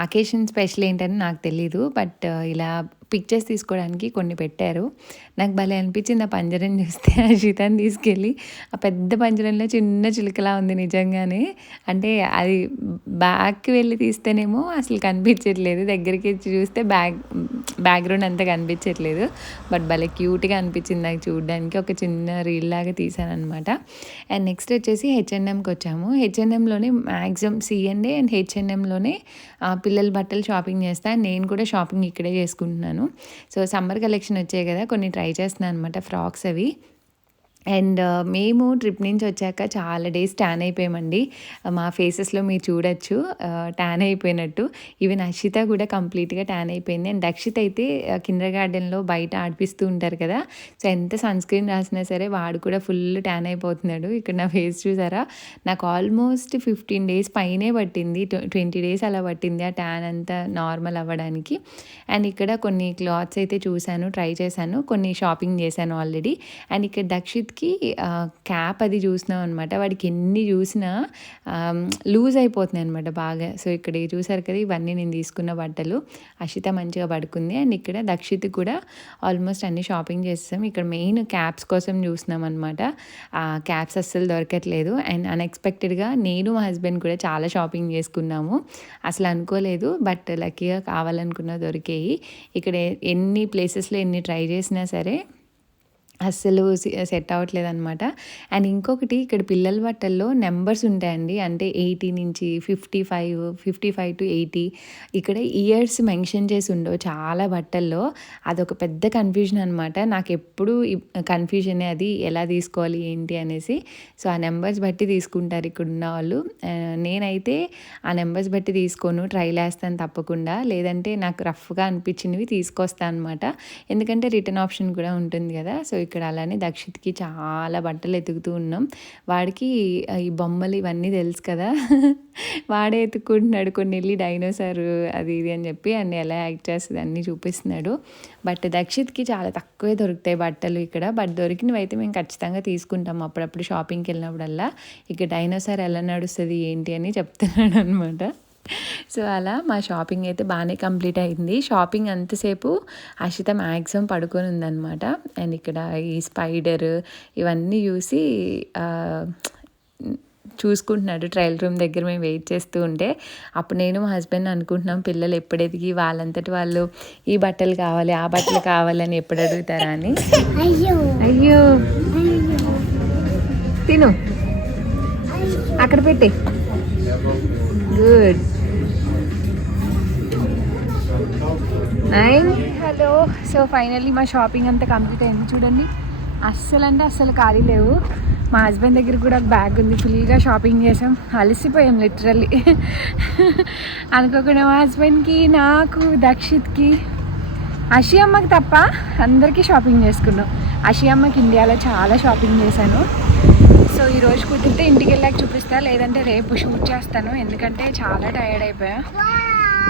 అకేషన్ స్పెషల్ ఏంటని నాకు తెలీదు, బట్ ఇలా పిక్చర్స్ తీసుకోవడానికి కొన్ని పెట్టారు. నాకు భలే అనిపించింది ఆ పంజరం చూస్తే. ఆ షితాన్ని తీసుకెళ్ళి ఆ పెద్ద పంజరంలో చిన్న చిలుకలా ఉంది నిజంగానే. అంటే అది బ్యాక్కి వెళ్ళి తీస్తేనేమో అసలు కనిపించట్లేదు, దగ్గరికి వచ్చి చూస్తే బ్యాక్గ్రౌండ్ అంతా కనిపించట్లేదు. బట్ భలే క్యూట్గా అనిపించింది నాకు చూడడానికి. ఒక చిన్న రీల్ లాగా తీసాను అనమాట. అండ్ నెక్స్ట్ వచ్చేసి H&Mకి వచ్చాము. H&Mలోనే మ్యాక్సిమం C&A అండ్ H&Mలోనే పిల్లల బట్టలు షాపింగ్ చేస్తాను. నేను కూడా షాపింగ్ ఇక్కడే చేసుకుంటున్నాను. సో సమ్మర్ కలెక్షన్ వచ్చాయి కదా, కొన్ని ట్రై చేస్తున్నాను అనమాట, ఫ్రాక్స్ అవి. అండ్ మేము ట్రిప్ నుంచి వచ్చాక చాలా డేస్ ట్యాన్ అయిపోయామండి. మా ఫేసెస్లో మీరు చూడొచ్చు ట్యాన్ అయిపోయినట్టు. ఈవెన్ అక్షిత కూడా కంప్లీట్గా ట్యాన్ అయిపోయింది. అండ్ దక్షిత్ అయితే కిండర్ గార్డెన్లో బయట ఆడిపిస్తూ ఉంటారు కదా, సో ఎంత సన్ స్క్రీన్ రాసినా సరే వాడు కూడా ఫుల్ ట్యాన్ అయిపోతున్నాడు. ఇక్కడ నా ఫేస్ చూసారా, నాకు ఆల్మోస్ట్ 15 డేస్ పైనే పట్టింది, 20 డేస్ అలా పట్టింది ఆ ట్యాన్ అంతా నార్మల్ అవ్వడానికి. అండ్ ఇక్కడ కొన్ని క్లాత్స్ అయితే చూశాను, ట్రై చేశాను, కొన్ని షాపింగ్ చేశాను ఆల్రెడీ. అండ్ ఇక్కడ దక్షిత్ క్యాప్ అది చూసినాం అనమాట. వాడికి ఎన్ని చూసినా లూజ్ అయిపోతున్నాయి అనమాట బాగా. సో ఇక్కడ చూసారు కదా, ఇవన్నీ నేను తీసుకున్న బట్టలు. అషిత మంచిగా పడుకుంది. అండ్ ఇక్కడ దక్షిత్ కూడా ఆల్మోస్ట్ అన్ని షాపింగ్ చేస్తాం. ఇక్కడ మెయిన్ క్యాప్స్ కోసం చూసినాం అనమాట. క్యాప్స్ అస్సలు దొరకట్లేదు. అండ్ అన్ఎక్స్పెక్టెడ్గా నేను మా హస్బెండ్ కూడా చాలా షాపింగ్ చేసుకున్నాము. అసలు అనుకోలేదు, బట్ లక్కీగా కావాలనుకున్న దొరికాయి. ఇక్కడ ఎన్ని ప్లేసెస్లో ఎన్ని ట్రై చేసినా సరే అస్సలు సెట్ అవ్వట్లేదు అనమాట. అండ్ ఇంకొకటి, ఇక్కడ పిల్లల బట్టల్లో నెంబర్స్ ఉంటాయండి, అంటే 80 నుంచి 55 to 80. ఇక్కడ ఇయర్స్ మెన్షన్ చేసి ఉండవు చాలా బట్టల్లో. అదొక పెద్ద కన్ఫ్యూజన్ అనమాట. నాకు ఎప్పుడు కన్ఫ్యూజనే అది, ఎలా తీసుకోవాలి ఏంటి అనేసి. సో ఆ నెంబర్స్ బట్టి తీసుకుంటారు ఇక్కడ ఉన్న వాళ్ళు. నేనైతే ఆ నెంబర్స్ బట్టి తీసుకోను, ట్రైల్ వేస్తాను తప్పకుండా. లేదంటే నాకు రఫ్గా అనిపించినవి తీసుకొస్తాను అనమాట, ఎందుకంటే రిటర్న్ ఆప్షన్ కూడా ఉంటుంది కదా. సో ఇక్కడ అలానే దక్షిత్కి చాలా బట్టలు ఎతుకుతూ ఉన్నాం. వాడికి ఈ బొమ్మలు ఇవన్నీ తెలుసు కదా, వాడే ఎత్తుకుంటున్నాడు. కొన్ని వెళ్ళి డైనోసార్ అది ఇది అని చెప్పి అన్ని ఎలా యాక్ట్ చేస్తుంది అన్నీ చూపిస్తున్నాడు. బట్ దక్షిత్కి చాలా తక్కువే దొరుకుతాయి బట్టలు ఇక్కడ. బట్ దొరికినవి అయితే మేము ఖచ్చితంగా తీసుకుంటాం అప్పుడప్పుడు షాపింగ్కి వెళ్ళినప్పుడల్లా. ఇక డైనోసార్ ఎలా నడుస్తుంది ఏంటి అని చెప్తున్నాడు అనమాట. సో అలా మా షాపింగ్ అయితే బాగానే కంప్లీట్ అయింది. షాపింగ్ అంతసేపు అషిత మ్యాక్సిమం పడుకొని ఉందన్నమాట. అండ్ ఇక్కడ ఈ స్పైడర్ ఇవన్నీ చూసి చూసుకుంటున్నాడు ట్రయల్ రూమ్ దగ్గర మేము వెయిట్ చేస్తూ ఉంటే. అప్పుడు నేను మా హస్బెండ్ అనుకుంటున్నాం, పిల్లలు ఎప్పుడు ఎదిగి వాళ్ళంతటి వాళ్ళు ఈ బట్టలు కావాలి ఆ బట్టలు కావాలని ఎప్పుడు అడుగుతారా అని. అయ్యో తిను, అక్కడ పెట్టి. గుడ్. హలో. సో ఫైనల్లీ మా షాపింగ్ అంతా కంప్లీట్ అయింది. చూడండి, అస్సలు అంటే అస్సలు ఖాళీ లేవు. మా హస్బెండ్ దగ్గర కూడా ఒక బ్యాగ్ ఉంది, ఫుల్గా షాపింగ్ చేసాం, అలసిపోయాం లిటరల్లీ. అనుకోకుండా మా హస్బెండ్కి, నాకు, దక్షిత్కి, అషియమ్మకి తప్ప అందరికీ షాపింగ్ చేసుకున్నాం. అషియమ్మకి ఇండియాలో చాలా షాపింగ్ చేశాను. సో ఈరోజు కుదిరితే ఇంటికి వెళ్ళాక చూపిస్తా, లేదంటే రేపు షూట్ చేస్తాను, ఎందుకంటే చాలా టైర్డ్ అయిపోయా.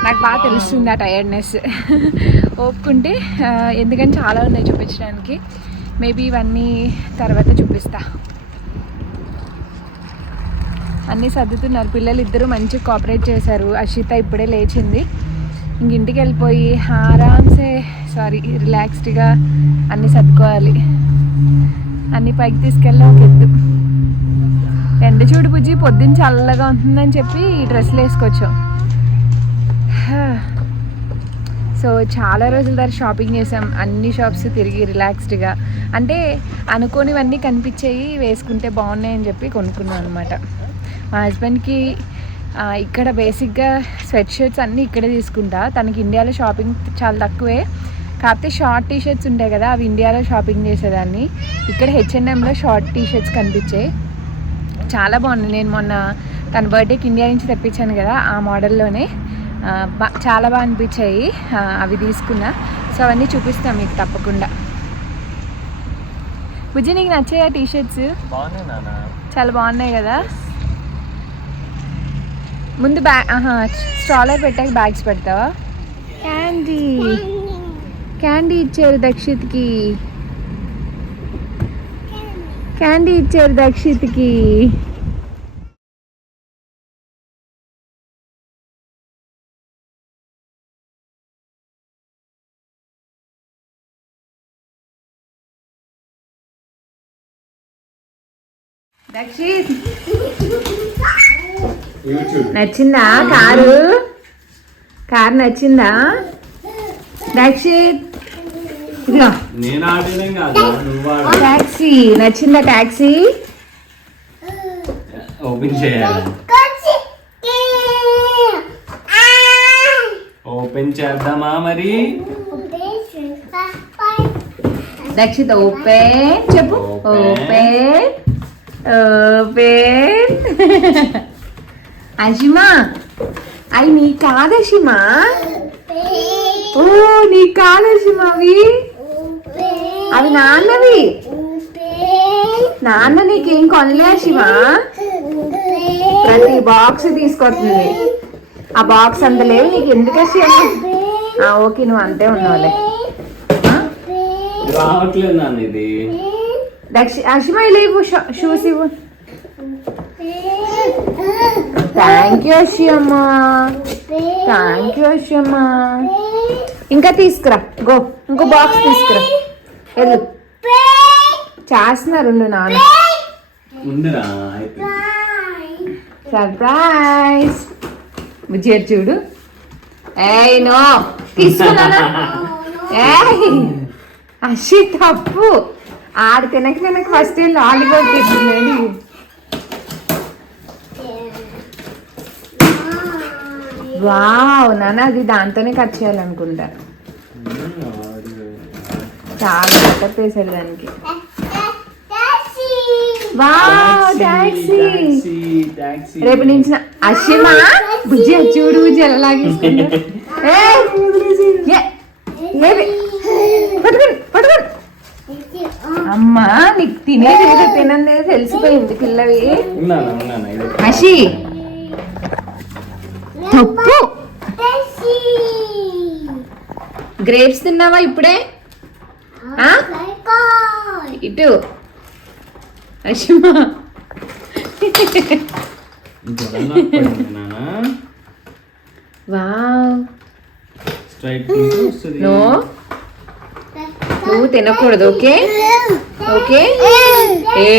నాకు బాగా తెలుస్తుంది ఆ టైర్డ్నెస్. ఓపుకుంటే, ఎందుకంటే చాలా ఉన్నాయి చూపించడానికి. మేబీ ఇవన్నీ తర్వాత చూపిస్తా. అన్నీ సర్దుతున్నారు పిల్లలు, ఇద్దరు మంచిగా కోఆపరేట్ చేశారు. అషిత ఇప్పుడే లేచింది. ఇంటికి వెళ్ళిపోయి రిలాక్స్డ్గా అన్నీ సర్దుకోవాలి. అన్నీ పైకి తీసుకెళ్ళి ఒక ఎత్తు. ఎండ చూడు బుజ్జి, పొద్దున్న చల్లగా ఉంటుందని చెప్పి ఈ డ్రెస్సులు వేసుకొచ్చాం. సో చాలా రోజుల తర్వాత షాపింగ్ చేసాం, అన్ని షాప్స్ తిరిగి రిలాక్స్డ్గా. అంటే అనుకోనివన్నీ కనిపించాయి, వేసుకుంటే బాగున్నాయని చెప్పి కొనుక్కున్నాం అనమాట. మా హస్బెండ్కి ఇక్కడ బేసిక్గా స్వెట్ షర్ట్స్ అన్నీ ఇక్కడే తీసుకుంటా. తనకి ఇండియాలో షాపింగ్ చాలా తక్కువే, కాకపోతే షార్ట్ టీ షర్ట్స్ ఉంటాయి కదా, అవి ఇండియాలో షాపింగ్ చేసేదాన్ని. ఇక్కడ H&Mలో షార్ట్ టీ షర్ట్స్ కనిపించాయి, చాలా బాగున్నాయి. నేను మొన్న తన బర్త్డేకి ఇండియా నుంచి తెప్పించాను కదా, ఆ మోడల్లోనే చాలా బాగా అనిపించాయి, అవి తీసుకున్నా. సో అవన్నీ చూపిస్తాను మీకు తప్పకుండా. బుజ్జి, నీకు నచ్చాయా టీ షర్ట్స్? చాలా బాగున్నాయి కదా. ముందు స్టాల్లో పెట్టాక బ్యాగ్స్ పెడతావా? క్యాండీ ఇచ్చారు దక్షిత్కి, క్యాండీ ఇచ్చారు దక్షిత్కి. దక్షిత్ నచ్చిందా కారు నచ్చిందా దక్షిత్ ఇదిగో నేను ఆడలేం కాదు నువ్వు టాక్సీ నచ్చిందా టాక్సీ ఓపెన్ చేయాలి ఓపెన్ చేద్దామా మరి దక్షిత్ ఓపెన్ చెప్పు ఓపెన్ ఓపెన్ అషిమా అవి నీ కాదు అషిమా ఓ నీ కాదు అషిమా అవి నాన్నవి నాన్న నీకేం కొనలే అషిమా ప్రతి బాక్స్ తీసుకొస్తుంది ఆ బాక్స్ అంత లేవు నీకు ఎందుకు అషిమా ఓకే నువ్వు అంతే ఉన్నావులే రావట్లేదు నాన్న ఇది అషిమా ఇలా ఇవ్వు షూస్ ఇవ్వు థ్యాంక్ యూ అషియమ్మా థ్యాంక్ యూ అషియమ్మా ఇంకా తీసుకురా గో ఇంకో బాక్స్ తీసుకురా వెళ్ళు చేస్తున్నారు నాన్న ఉందిరా సర్ప్రైజ్ బుజ్జి చూడు ఏయ్ నో తీసుకున్నానా ఏయ్ అషి తప్పు ఆడు తినక ఫస్ట్ లాలీపాప్ తెచ్చిందండి వావ్ నాన్న అది దాంతోనే కట్ చేయాలనుకుంటా చాలా కట్ వేసాడు దానికి వావ్ టాక్సీ రేపు నుంచి అషిమా బుజ్జి చూడు బుజ్జి ఎలా లాగేసుకుంటా అమ్మా నీకు తినేది ఏదో తినండి తెలిసిపోయింది పిల్లవి అషి తప్పు గ్రేప్స్ తిన్నావా ఇప్పుడే ఇటు అషిమా వావ్ నో నువ్వు తినకూడదు ఓకే ఓకే ఏ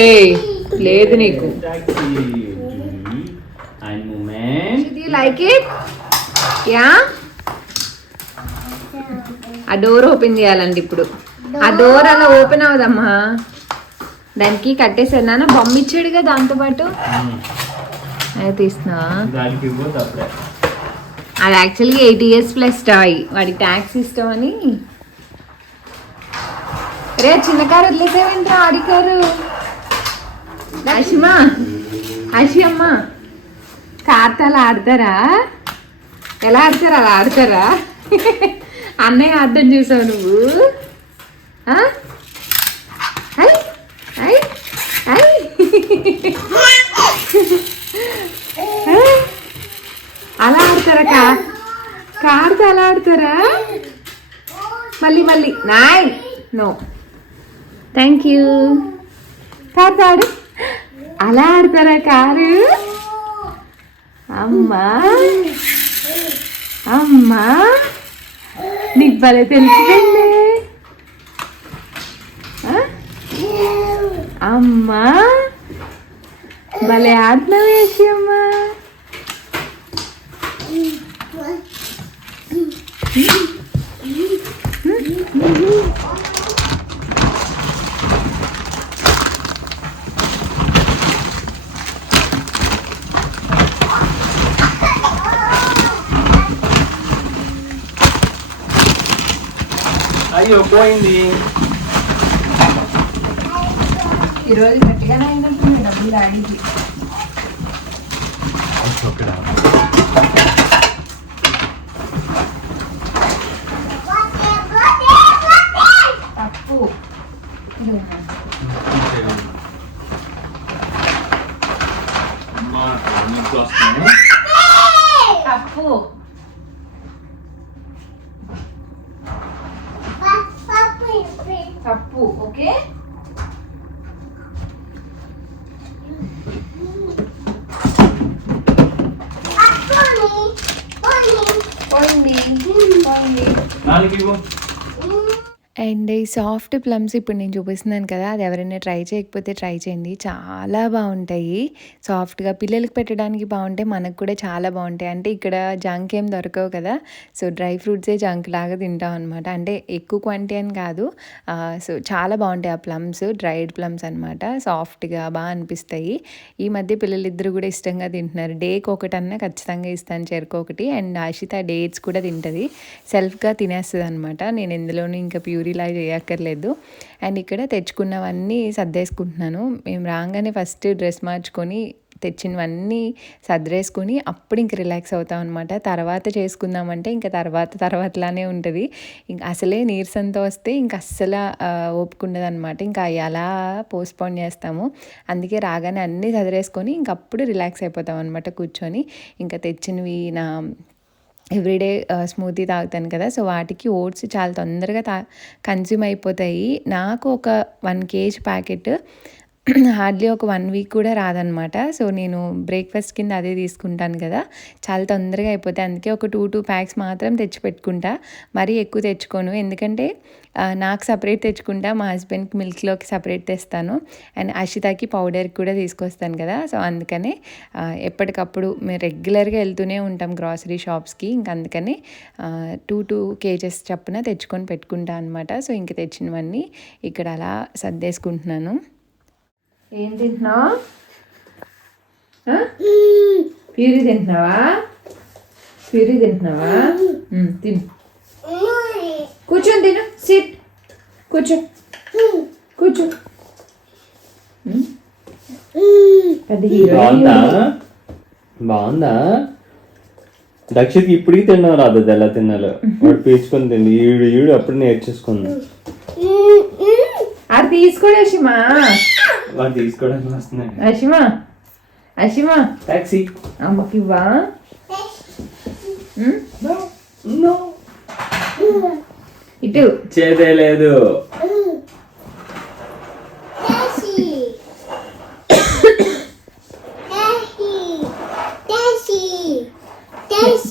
లేదు నీకు లైక్ ఇట్ యా ఆ డోర్ ఓపెన్ చేయాలండి ఇప్పుడు ఆ డోర్ అలా ఓపెన్ అవదమ్మా దానికి కట్టేసాను నాన్న బొమ్మ ఇచ్చాడుగా దాంతోపాటు అది తీస్తున్నా అది యాక్చువల్గా 8 years ప్లస్ టాయ్ వాడికి ట్యాక్స్ ఇష్టం అని రే చిన్న కారు వదిలేసేవేంట్రా ఆడి కారు అషిమా అమ్మ కార్తో అలా ఆడతారా ఎలా ఆడతారా అలా ఆడతారా అన్నయ్య అర్థం చేసావు నువ్వు అలా ఆడతారా కార్తో అలా ఆడతారా మళ్ళీ నాయ్ నో థ్యాంక్ యూ కార్తో ఆడు అలా ఆడతారా కారు అమ్మా అమ్మా నీకు భలే తెలిసిపోయింది అమ్మా భలే ఆడుతున్నావు వేసి అమ్మా అయ్యో పోయింది ఈరోజు గట్టిగానే అయినట్టుంది డబ్బులు డాడీకి తప్పు తప్పు తప్పు ఓకే పోయింది అండ్ ఈ సాఫ్ట్ ప్లమ్స్ ఇప్పుడు నేను చూపిస్తున్నాను కదా, అది ఎవరైనా ట్రై చేయకపోతే ట్రై చేయండి. చాలా బాగుంటాయి, సాఫ్ట్గా పిల్లలకి పెట్టడానికి బాగుంటాయి, మనకు కూడా చాలా బాగుంటాయి. అంటే ఇక్కడ జంక్ ఏం దొరకవు కదా, సో డ్రై ఫ్రూట్సే జంక్ లాగా తింటాం అనమాట. అంటే ఎక్కువ క్వాంటిటీ అని కాదు, సో చాలా బాగుంటాయి ఆ ప్లమ్స్, డ్రైడ్ ప్లమ్స్ అనమాట. సాఫ్ట్గా బాగా అనిపిస్తాయి. ఈ మధ్య పిల్లలు ఇద్దరు కూడా ఇష్టంగా తింటున్నారు. డేకి ఒకటన్నా ఖచ్చితంగా ఇస్తాను, చెరుకు ఒకటి. అండ్ ఆశిత డేట్స్ కూడా తింటుంది, సెల్ఫ్గా తినేస్తుంది అనమాట. నేను ఎందులోనూ ఇంకా ప్యూరీలా చేయక్కర్లేదు. అండ్ ఇక్కడ తెచ్చుకున్నవన్నీ సర్దేసుకుంటున్నాను. మేము రాగానే ఫస్ట్ డ్రెస్ మార్చుకొని తెచ్చినవన్నీ సర్దేసుకొని అప్పుడు ఇంక రిలాక్స్ అవుతాం అనమాట. తర్వాత చేసుకుందామంటే ఇంకా తర్వాతలానే ఉంటుంది. ఇంకా అసలే నీరసంతో వస్తే ఇంక అస్సలు ఓపిక ఉండదు అనమాట. ఇంకా అలా పోస్ట్పోన్ చేస్తాము. అందుకే రాగానే అన్నీ సదిరేసుకొని ఇంక అప్పుడు రిలాక్స్ అయిపోతాం అనమాట కూర్చొని. ఇంకా తెచ్చినవి నా ఎవ్రీడే స్మూతీ తాగుతాను కదా, సో వాటికి ఓట్స్ చాలా తొందరగా కన్జ్యూమ్ అయిపోతాయి. నాకు ఒక 1 kg ప్యాకెట్ హార్డ్లీ ఒక 1 వీక్ కూడా రాదనమాట. సో నేను బ్రేక్ఫాస్ట్ కింద అదే తీసుకుంటాను కదా, చాలా తొందరగా అయిపోతాయి. అందుకే ఒక 2 ప్యాక్స్ మాత్రం తెచ్చి పెట్టుకుంటా, మరీ ఎక్కువ తెచ్చుకోను. ఎందుకంటే నాకు సపరేట్ తెచ్చుకుంటా, మా హస్బెండ్కి మిల్క్లోకి సపరేట్ తెస్తాను, అండ్ అషితాకి పౌడర్కి కూడా తీసుకొస్తాను కదా. సో అందుకనే ఎప్పటికప్పుడు మేము రెగ్యులర్గా వెళ్తూనే ఉంటాం గ్రాసరీ షాప్స్కి. ఇంక అందుకని 2 kgs చప్పున తెచ్చుకొని పెట్టుకుంటా అనమాట. సో ఇంక తెచ్చినవన్నీ ఇక్కడ అలా సర్దేసుకుంటున్నాను. ఏం తింటున్నావా? ప్యూరీ తింటున్నావా? తిను, కూర్చొని తిను, సిట్, కూర్చో. పెద్ద బాగుందా? దక్షిత్ ఇప్పటికి తిన్నావు రాదు, ఎలా తిన్నాలో వాడు పీల్చుకొని తిండి. ఈడు అప్పుడు నేర్చేసుకుంది. అది తీసుకోడు అషిమా, వాడు తీసుకోవడానికి వస్తున్నాడు. అషిమా టాక్సీ అమ్మకి ఇవ్వా? ఇటు చేదే లేదు.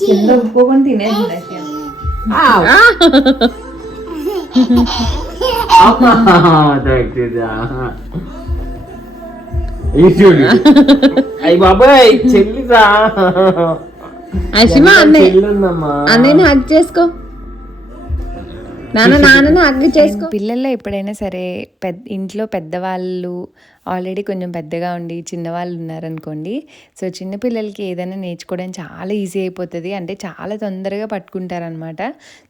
కింద ఉప్పుకొని తినేది. అయ్యి బాబాయ్ చెల్లిరా, అన్నయ్య హగ్ చేసుకో, నాన్న హగ్ చేసుకో. పిల్లల్లో ఎప్పుడైనా సరే ఇంట్లో పెద్దవాళ్ళు ఆల్రెడీ కొంచెం పెద్దగా ఉండి చిన్నవాళ్ళు ఉన్నారనుకోండి, సో చిన్నపిల్లలకి ఏదైనా నేర్చుకోవడం చాలా ఈజీ అయిపోతుంది. అంటే చాలా తొందరగా పట్టుకుంటారనమాట.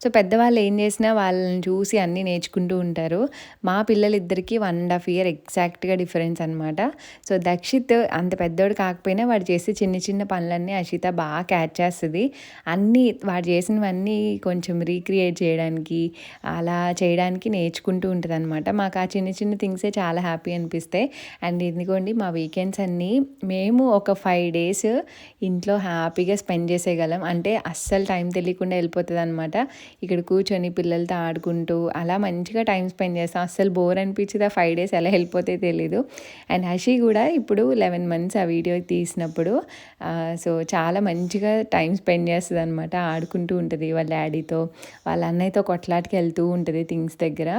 సో పెద్దవాళ్ళు ఏం చేసినా వాళ్ళని చూసి అన్నీ నేర్చుకుంటూ ఉంటారు. మా పిల్లలిద్దరికీ 1.5 year ఎగ్జాక్ట్గా డిఫరెన్స్ అనమాట. సో దక్షిత్ అంత పెద్దోడు కాకపోయినా వాడు చేసే చిన్న చిన్న పనులన్నీ అషిత బాగా క్యాచ్ చేస్తుంది. అన్నీ వాడు చేసినవన్నీ కొంచెం రీక్రియేట్ చేయడానికి, అలా చేయడానికి నేర్చుకుంటూ ఉంటుంది అనమాట. మాకు ఆ చిన్న చిన్న థింగ్సే చాలా హ్యాపీ అనిపిస్తాయి. అండ్ ఇదిగోండి మా వీకెండ్స్ అన్నీ మేము ఒక 5 days ఇంట్లో హ్యాపీగా స్పెండ్ చేసేయగలం. అంటే అస్సలు టైం తెలియకుండా వెళ్ళిపోతుంది అనమాట. ఇక్కడ కూర్చొని పిల్లలతో ఆడుకుంటూ అలా మంచిగా టైం స్పెండ్ చేస్తాం. అస్సలు బోర్ అనిపించింది. ఆ 5 days ఎలా వెళ్ళిపోతే తెలీదు. అండ్ హషి కూడా ఇప్పుడు 11 months ఆ వీడియో తీసినప్పుడు సో చాలా మంచిగా టైం స్పెండ్ చేస్తుంది అనమాట. ఆడుకుంటూ ఉంటుంది వాళ్ళ డాడీతో, వాళ్ళ అన్నయ్యతో కొట్లాటికి వెళ్తూ ఉంటుంది థింగ్స్ దగ్గర.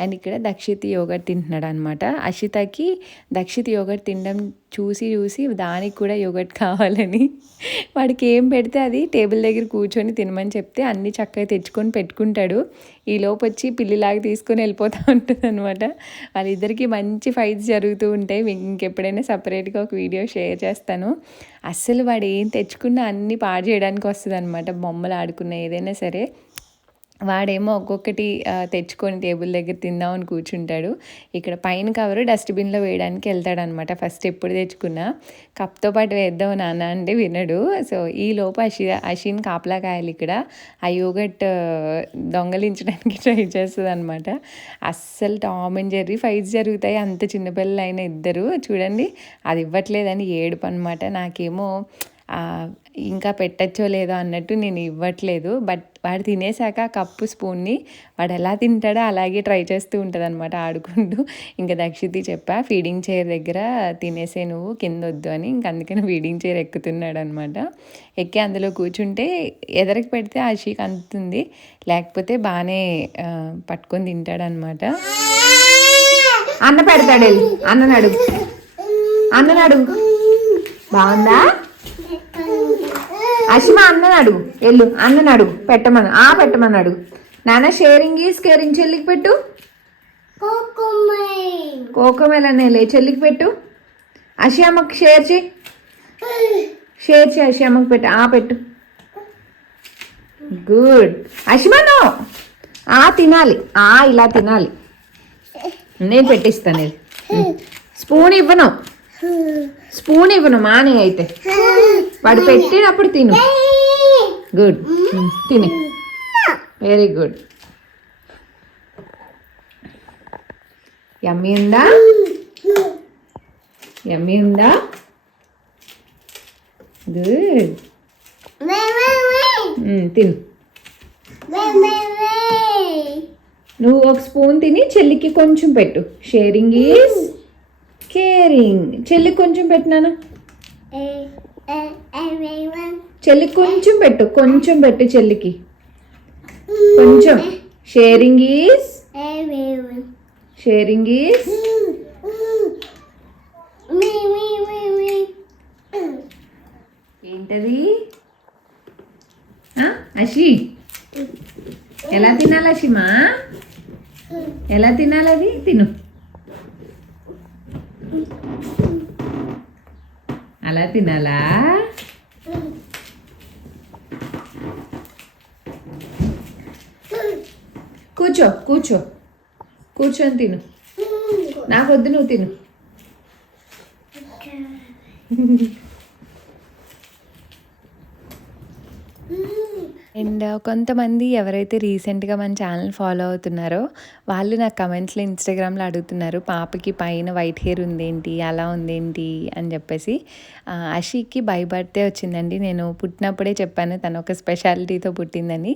అండ్ ఇక్కడ దక్షిత్ యోగర్ట్ తింటున్నాడు అనమాట. అషితకి దక్షిత్ యోగర్ట్ తినడం చూసి దానికి కూడా యోగర్ట్ కావాలని వాడికి ఏం పెడితే అది టేబుల్ దగ్గర కూర్చొని తినమని చెప్తే అన్నీ చక్కగా తెచ్చుకొని పెట్టుకుంటాడు. ఈ లోపు వచ్చి పిల్లిలాగా తీసుకొని వెళ్ళిపోతూ ఉంటుంది అనమాట. వాళ్ళిద్దరికీ మంచి ఫైట్స్ జరుగుతూ ఉంటాయి. ఇంకెప్పుడైనా సపరేట్గా ఒక వీడియో షేర్ చేస్తాను. అస్సలు వాడు ఏం తెచ్చుకున్నా అన్నీ పాడు చేయడానికి వస్తుంది అనమాట. బొమ్మలు ఆడుకున్న ఏదైనా సరే వాడేమో ఒక్కొక్కటి తెచ్చుకొని టేబుల్ దగ్గర తిందామని కూర్చుంటాడు. ఇక్కడ పైన కవరు డస్ట్బిన్లో వేయడానికి వెళ్తాడనమాట. ఫస్ట్ ఎప్పుడు తెచ్చుకున్నా కప్తో పాటు వేద్దాం నాన్న అంటే వినడు. సో ఈ లోపు అషిన్ కాపలా కాయాలి ఇక్కడ. ఆ యోగట్ దొంగలించడానికి ట్రై చేస్తుంది అనమాట. అస్సలు టామ్ అండ్ జెర్రీ ఫైట్స్ జరుగుతాయి. అంత చిన్నపిల్లలు అయిన ఇద్దరు చూడండి, అది ఇవ్వట్లేదని ఏడుపు అనమాట. నాకేమో ఇంకా పెట్టచ్చో లేదో అన్నట్టు నేను ఇవ్వట్లేదు. బట్ వాడు తినేసాక కప్పు స్పూన్ని వాడు ఎలా తింటాడో అలాగే ట్రై చేస్తూ ఉంటుంది అనమాట ఆడుకుంటూ. ఇంకా దక్షితి చెప్పా ఫీడింగ్ చైర్ దగ్గర తినేసే నువ్వు కింద వద్దు అని. ఇంక అందుకని ఫీడింగ్ చైర్ ఎక్కుతున్నాడు అనమాట. ఎక్కి అందులో కూర్చుంటే ఎదరికి పెడితే ఆశీకి అందుతుంది, లేకపోతే బాగానే పట్టుకొని తింటాడనమాట. అన్న పెడతాడు, అన్నని అడుగు బాగుందా అషిమ? అన్నని అడుగు, వెళ్ళు అన్నని అడుగు, పెట్టమని అడుగు. నాన్న షేరింగ్ ఈజ్ కేరింగ్, చెల్లికి పెట్టు. కోకోమెలనేలే చెల్లికి పెట్టు. అషియమ్మకి షేర్ చేయి అషియమ్మకి పెట్టు. పెట్టు, గుడ్. అషిమను తినాలి, ఇలా తినాలి. నేను పెట్టిస్తాను. స్పూన్ ఇవ్వను మానే అయితే. వాడు పెట్టినప్పుడు తిను. గుడ్, తిని. Very good. యమ్మీ ఉందా? గుడ్. తిను. నువ్వు ఒక స్పూన్ తిని చెల్లికి కొంచెం పెట్టు. Sharing is caring. చెల్లికి కొంచెం పెట్టినాను. చెల్లికి కొంచెం పెట్టు చెల్లికి కొంచెం. షేరింగ్ ఈజ్ ఏంటది? అషి ఎలా తినాలి అషిమా? ఎలా తినాలి అది? తిను. అలా తినాలా? కూర్చొని తిను. నాకొద్దు, నువ్వు తిను. అండ్ కొంతమంది ఎవరైతే రీసెంట్గా మన ఛానల్ ఫాలో అవుతున్నారో వాళ్ళు నాకు కమెంట్స్లో ఇన్స్టాగ్రామ్లో అడుగుతున్నారు, పాపకి పైన వైట్ హెయిర్ ఉందేంటి, అలా ఉందేంటి అని చెప్పేసి. అషీకి బై బర్త్డే వచ్చిందండి. నేను పుట్టినప్పుడే చెప్పాను తను ఒక స్పెషాలిటీతో పుట్టిందని.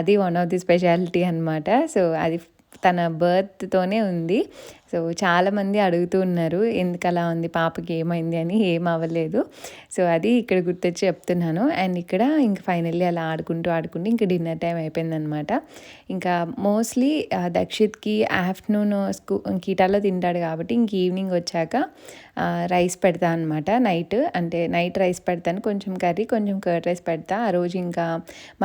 అది వన్ ఆఫ్ ది స్పెషాలిటీ అనమాట. సో అది తన బర్త్తోనే ఉంది. సో చాలామంది అడుగుతూ ఉన్నారు ఎందుకు అలా ఉంది, పాపకి ఏమైంది అని. ఏం అవ్వలేదు. సో అది ఇక్కడ గుర్తొచ్చి చెప్తున్నాను. అండ్ ఇక్కడ ఇంక ఫైనల్లీ అలా ఆడుకుంటూ ఇంక డిన్నర్ టైం అయిపోయిందనమాట. ఇంకా మోస్ట్లీ దక్షిత్కి ఆఫ్టర్నూన్ కీటాలో తింటాడు కాబట్టి ఇంక ఈవినింగ్ వచ్చాక రైస్ పెడతా అనమాట. నైట్ రైస్ పెడతాను, కొంచెం కర్రీ కొంచెం కర్డ్ రైస్ పెడతా. ఆ రోజు ఇంకా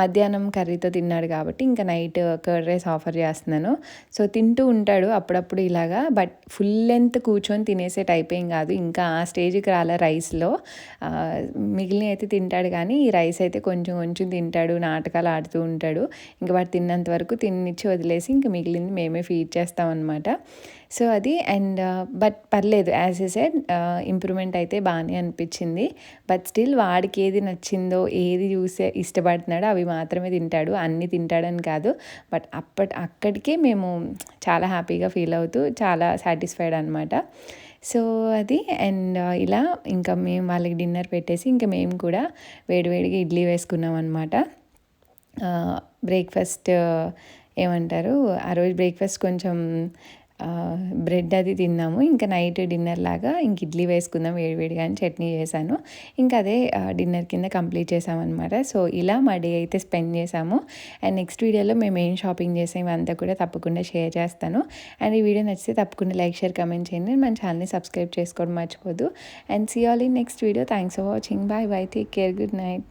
మధ్యాహ్నం కర్రీతో తిన్నాడు కాబట్టి ఇంకా నైట్ కర్డ్ రైస్ ఆఫర్ చేస్తున్నాను. సో తింటూ ఉంటాడు అప్పుడప్పుడు ఇలాగా. బట్ ఫుల్ లెంత్ కూర్చొని తినేసే టైప్ ఏం కాదు. ఇంకా ఆ స్టేజ్కి రాలే రైస్లో. మిగిలిన అయితే తింటాడు కానీ ఈ రైస్ అయితే కొంచెం కొంచెం తింటాడు, నాటకాలు ఆడుతూ ఉంటాడు. ఇంకా వాడు తిన్నంత వరకు తినిచ్చి వదిలేసి ఇంకా మిగిలింది మేమే ఫీడ్ చేస్తామన్నమాట. సో అది. అండ్ బట్ పర్లేదు, యాజ్ ఎ సెడ్ ఇంప్రూవ్మెంట్ అయితే బాగానే అనిపించింది. బట్ స్టిల్ వాడికి ఏది నచ్చిందో, ఏది చూసే ఇష్టపడుతున్నాడో అవి మాత్రమే తింటాడు. అన్నీ తింటాడని కాదు, బట్ అక్కడికే మేము చాలా హ్యాపీగా ఫీల్ అవుతూ చాలా సాటిస్ఫైడ్ అనమాట. సో అది. అండ్ ఇలా ఇంకా మేము వాళ్ళకి డిన్నర్ పెట్టేసి ఇంకా మేము కూడా వేడివేడిగా ఇడ్లీ వేసుకున్నాం అనమాట. బ్రేక్ఫాస్ట్ ఏమంటారు, ఆ రోజు బ్రేక్ఫాస్ట్ కొంచెం బ్రెడ్ అది తిన్నాము. ఇంకా నైట్ డిన్నర్ లాగా ఇంక ఇడ్లీ వేసుకుందాం వేడివేడిగా అని చట్నీ చేశాను. ఇంకా అదే డిన్నర్ కింద కంప్లీట్ చేసామన్నమాట. సో ఇలా మా డే అయితే స్పెండ్ చేసాము. అండ్ నెక్స్ట్ వీడియోలో మేము ఏం షాపింగ్ చేసాము అంతా కూడా తప్పకుండా షేర్ చేస్తాను. అండ్ ఈ వీడియో నచ్చితే తప్పకుండా లైక్, షేర్, కమెంట్ చేయండి. మన ఛానల్ని సబ్స్క్రైబ్ చేసుకోవడం మర్చిపోదు. And see all in next video. Thanks for watching. Bye bye, take care, good night.